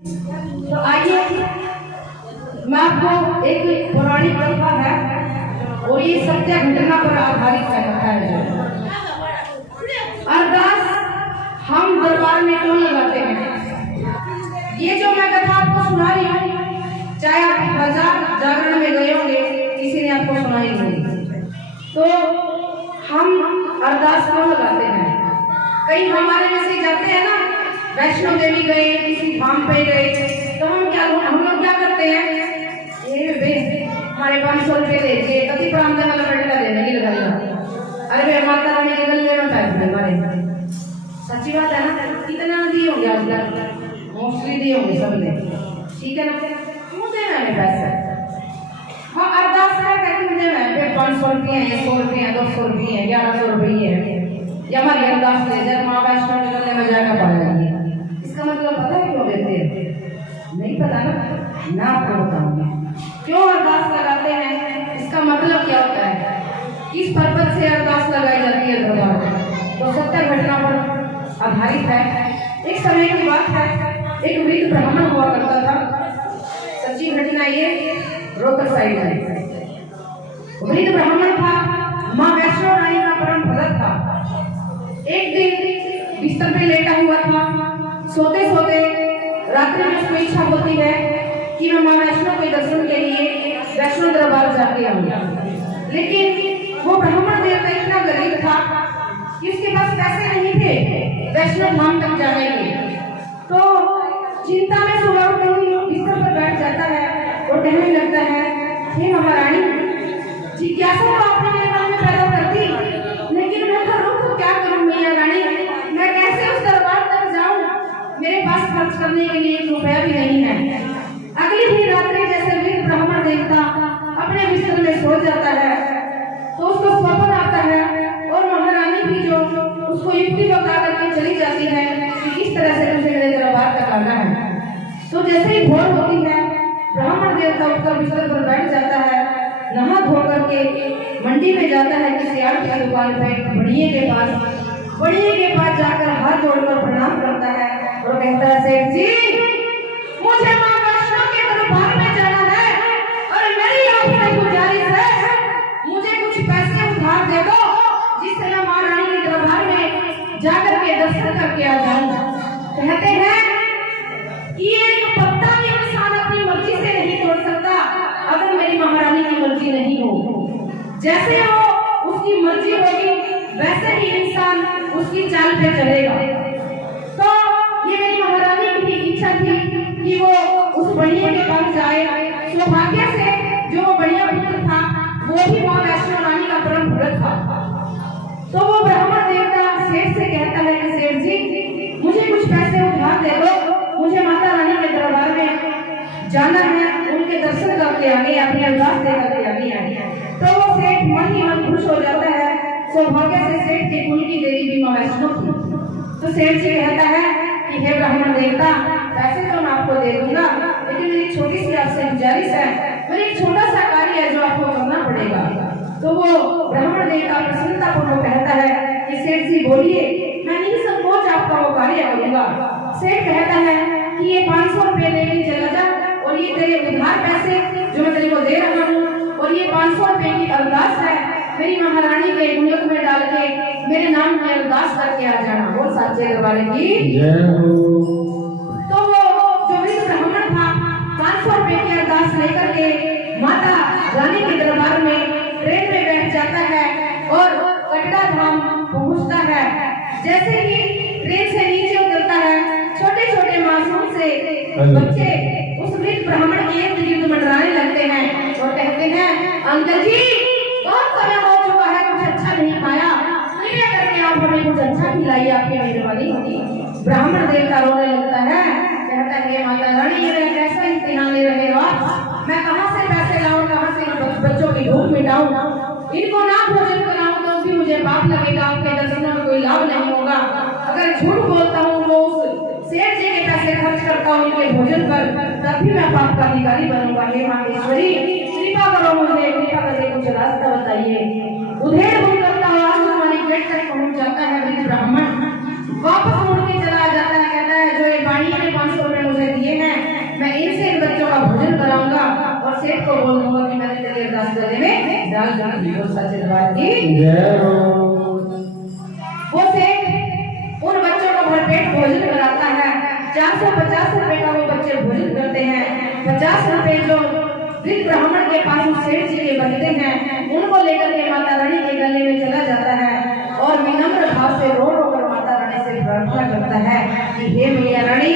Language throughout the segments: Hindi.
तो आइए मैं आपको एक पौराणिक कथा है और ये सत्य घटना पर आधारित कथा है। अरदास हम दरबार में क्यों लगाते हैं? ये जो मैं कथा आपको सुना रही हूँ, चाहे आप बाजार जागरण में गए होंगे, किसी ने आपको सुनाई होगी, तो हम अरदास क्यों लगाते हैं? कई हमारे में से जाते हैं ना, वैष्णो देवी गए, किसी धाम पे गए, तो हम लोग क्या करते हैं? ये हमारे 500 रुपये दे दिए, कति प्रांत वाला बैठा देने की लगाया, अरे माता रानी के गले में पैसे हमारे, सच्ची बात है ना? कितना दिए होंगे आजकल, मोस्टली दिए होंगे सबने, ठीक है ना? क्यों देना है पैसे? हाँ, अरदास है कहते मुझे मैं 500 रुपये हैं, 100 रुपये हैं, 200 रुपये हैं, 1100 रुपये हैं, या हमारी अरदास ले जाए माँ वैष्णो के गले में जाकर पा जाएगी। इसका मतलब पता है क्यों देते हैं? नहीं पता ना आपको बताऊंगी क्यों अरदास लगाते हैं, इसका मतलब क्या होता है, किस पर्पज से अरदास लगाई जाती है दरबार में। तो सत्य घटना पर आधारित है। एक समय की बात है, एक वृद्ध ब्राह्मण हुआ करता था। सच्ची घटना ये रोहतक साइड है। वृद्ध ब्राह्मण था, माँ वैष्णो रानी का परम भगत था। एक दिन बिस्तर पे लेटा हुआ था, सोते सोते रात्रि में उसको इच्छा होती है कि मैं माँ वैष्णो के दर्शन के लिए वैष्णो दरबार जाके आऊंगा, लेकिन वो ब्राह्मण देवता इतना गरीब था कि उसके पास पैसे नहीं थे वैष्णो धाम तक जाने के। तो चिंता में सुबह उठते हुए बिस्तर पर बैठ जाता है और कहने लगता है, हे महारानी, जिज्ञासा तो आपने मेरे मन में पैदा कर दी, लेकिन मैं करूं तो क्या करूं मैया रानी? मैं कैसे उस दरबार तक जाऊं? मेरे पास खर्च करने के लिए 1 रुपया भी नहीं है। अगली ही रात्रि जैसे वृद्ध ब्राह्मण देवता अपने बिस्तर में सो जाता है, तो उसको स्वप्न आता है और महारानी भी जो उसको युक्ति बता करके चली जाती है कि किस तरह से मुझे मेरे दरबार तक आना है। तो जैसे ही भोर होती है, ब्राह्मण देवता उसका बिस्तर पर बैठ जाता है, नहा धो करके मंडी में जाता है, किसी आड़ की दुकान पे बढ़िए के पास जाकर हाथ जोड़कर प्रणाम करता है और कहता है, सेठ जी, मुझे माँ वैष्णो के दरबार में जाना है और मेरी आपसे गुजारिश है, मुझे कुछ पैसे उधार दे दो जिससे मैं माँ रानी के दरबार में जाकर के दर्शन करके आ जाऊं। कहते हैं कि एक पत्ता भी इंसान अपनी मर्जी से नहीं तोड़ सकता अगर मेरी महारानी की मर्जी नहीं हो। जैसे हो उसकी मर्जी होगी वैसे ही इंसान उसकी चाल पे चलेगा। तो ये मेरी महारानी की इच्छा थी कि वो उस बढ़िया के पास जाए। सौभाग्य से जो वो बढ़िया पुत्र था वो भी माँ वैष्णो रानी का परम भगत था। तो वो ब्राह्मण देवता सेठ से कहता है कि सेठ जी, मुझे कुछ पैसे उधार दे दो, मुझे माता रानी के दरबार में जाना है, उनके दर्शन करके आगे अपनी अरदास दे करके आगे आए। तो वो सेठ मन ही मन खुश हो जाता है। सौभाग्य से सेठ के कुल की देवी भी माँ वैष्णो थी। तो सेठ से कहता है कि हे ब्राह्मण देवता, पैसे तो मैं आपको दे दूंगा, लेकिन मेरी छोटी सी आपसे गुजारिश है, मेरी एक छोटा सा कार्य है जो आपको करना पड़ेगा। तो वो ब्राह्मण देवता प्रसन्नता पूर्वक कहता है कि सेठ जी बोलिए, मैं निसंकोच आपका वो कार्य करूंगा। सेठ कहता है कि ये 500 रुपये लेके चला जा और ये तेरे उधार पैसे जो मैं तेरे को दे रहा हूँ और ये 500 रुपये की अरदास है, मेरी महारानी के गुणक में डाल के मेरे नाम की अरदास करके आ जाना। बोल साचे दरबार की जय हो। तो वो जो वृद्ध ब्राह्मण था 500 रुपये की अरदास लेकर के माता रानी के दरबार में ट्रेन में बैठ जाता है और कटरा धाम पहुंचता है। जैसे ही ट्रेन से नीचे उतरता है, छोटे छोटे मासूम से बच्चे उस वृद्ध ब्राह्मण के इर्द गिर्द मंडराने लगते हैं और कहते हैं, अंकल जी, बहुत समय हो चुका है, कुछ अच्छा नहीं खाया, कृपया करके आप हमें कुछ अच्छा खिलाइए, आपकी मेहरबानी होगी। ब्राह्मण देवता रोने लगता है, कहता है, माता रानी, ये कैसा इम्तिहान ले रहे हो आप? मैं कहाँ से पैसे लाऊं, कहाँ से बच्चों की भूख मिटाऊं? इनको ना भोजन कराऊं तो भी मुझे पाप लगेगा, आपके दर्शनों में कोई लाभ नहीं होगा। अगर झूठ बोलता हूँ, वो उस सेठ जी के पैसे खर्च करता हूँ उनके भोजन पर, तब भी मैं पाप का अधिकारी बनूंगा। हे मातेश्वरी, कृपा करो मुझे, कृपा करके कुछ रास्ता बताइए। उधेड़ बुन करता हुआ हमारी गेट तक पहुंच जाता है वृद्ध ब्राह्मण, वापस मुड़ के चला जाता है, कहता है, जो ये बाणी ने 500 रुपये मुझे दिए हैं सेठ को बोल दूंगा कि मैंने तेरी अरदास गले में डाल दी। बोल सच्चे दरबार की जय हो। वो सेठ उन बच्चों को भरपेट भोजन कराता है। 450 रुपए का वो बच्चे भोजन करते हैं। 50 रुपए जो वृद्ध ब्राह्मण के पास उस सेठ जी के बनते हैं, उनको लेकर के माता रानी के गले में चला जाता है और विनम्र भाव से रो रो कर माता रानी से प्रार्थना करता है कि हे मैया रानी,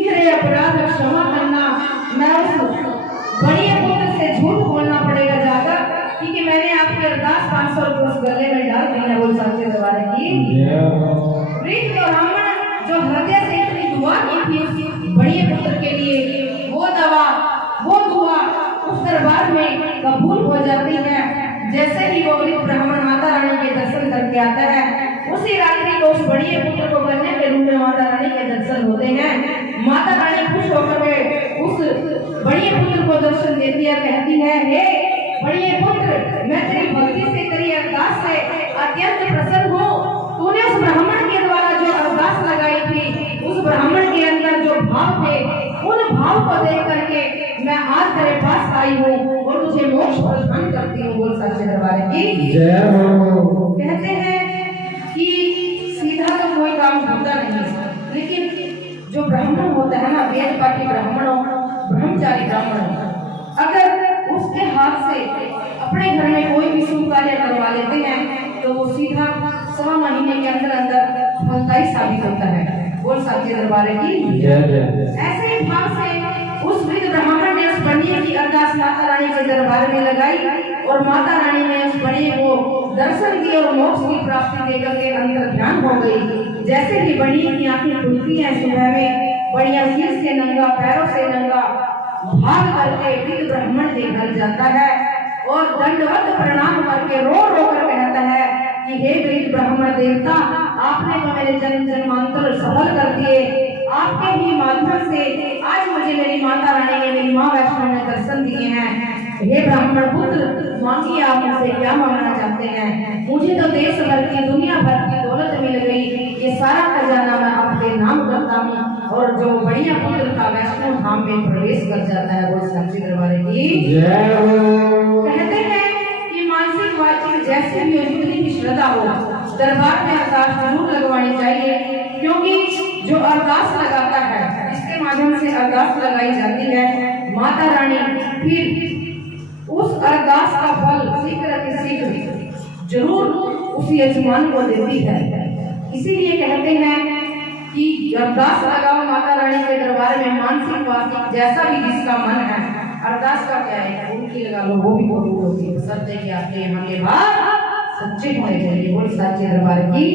मेरे अपराध क्षमा करना। मैं उस बड़ी पुत्र से झूठ बोलना पड़ेगा जाकर, क्योंकि मैंने आपकी अरदास 500 रुपए उस गले में डाल दी है। बोल सच्चे दरबार की वृद्ध ब्राह्मण जो हृदय से इतनी दुआ की थी उस बड़ी पुत्र के लिए, वो दवा वो दुआ उस दरबार में कबूल हो जाती है। जैसे ही वो वृद्ध ब्राह्मण माता रानी के दर्शन करके आता है, उसी रात्रि को उस बड़ी पुत्र को कन्या के रूप में माता रानी के दर्शन होते हैं। माता रानी खुश होकर के उस बड़ी पुत्र को दर्शन देती है, कहती है हे बड़ी पुत्र, मैं तेरी भक्ति से तेरी अरदास से अत्यंत प्रसन्न हूँ। तूने उस ब्राह्मण के द्वारा जो अरदास लगाई थी, उस ब्राह्मण के अंदर जो भाव थे, उन भाव को देख करके मैं आज तेरे पास आई हूँ और तुझे मोक्ष प्रदान करती हूँ। बोल सच्चे दरबार की जय हो। कहते हैं कि सीधा तो कोई काम होता नहीं, लेकिन जो ब्राह्मण होता है ना, वेद पाठी ब्राह्मण हो, ब्रह्मचारी ब्राह्मण हो, अगर उसके हाथ से अपने घर में कोई भी शुभ कार्य करवा लेते हैं तो वो सीधा 1.5 महीने के अंदर अंदर फलदायी साबित होता है। बोल सच्चे दरबार की ऐसे ही भाव से उस वृद्ध ब्राह्मण ने उस बनिए की अरदास माता रानी के दरबार में लगाई और माता रानी ने उस बनिए को दर्शन किए और मोक्ष की प्राप्ति देकर के अंतर ध्यान हो गई। जैसे ही बनिए की आंखें खुलती हैं सुबह में, बढ़िया सिर से नंगा पैरों से नंगा भाग करके वृद्ध ब्राह्मण के घर जाता है और दंडवत प्रणाम करके रो रो कर कहता है कि हे वृद्ध ब्राह्मण देवता, आपने तो मेरे जन्म जन्मांतर सफल कर दिए। आपके ही माध्यम से आज मुझे मेरी माता रानी ने, मेरी माँ वैष्णो ने दर्शन दिए हैं। हे ब्राह्मण पुत्र, मांगिए आप मुझसे क्या मांगना चाहते हैं। मुझे तो देश भर की दुनिया भर की दौलत मिल गई, ये सारा खजाना मैं आपके नाम करता हूँ। और जो बढ़िया पुत्र का वैष्णो धाम में प्रवेश कर जाता है। वो सच्चे दरबार की कहते हैं कि मानसिक वाचिक जैसे भी जितनी भी श्रद्धा हो, दरबार में अरदास जरूर लगवानी चाहिए, क्योंकि जो अरदास लगाता है, इसके माध्यम से अरदास लगाई जाती है, माता रानी फिर उस अरदास का फल शीघ्र शीघ्र जरूर उसी यजमान को देती है। इसीलिए कहते हैं कि अरदास लगाओ माता रानी के दरबार में, मानसिक वाचिक जैसा भी जिसका मन है। अरदास का क्या है, उनकी लगा लो, वो भी कबूल होती है। सत्य के आपके यहाँ के बाद सच्चे होने चाहिए। बोल सच्चे दरबार की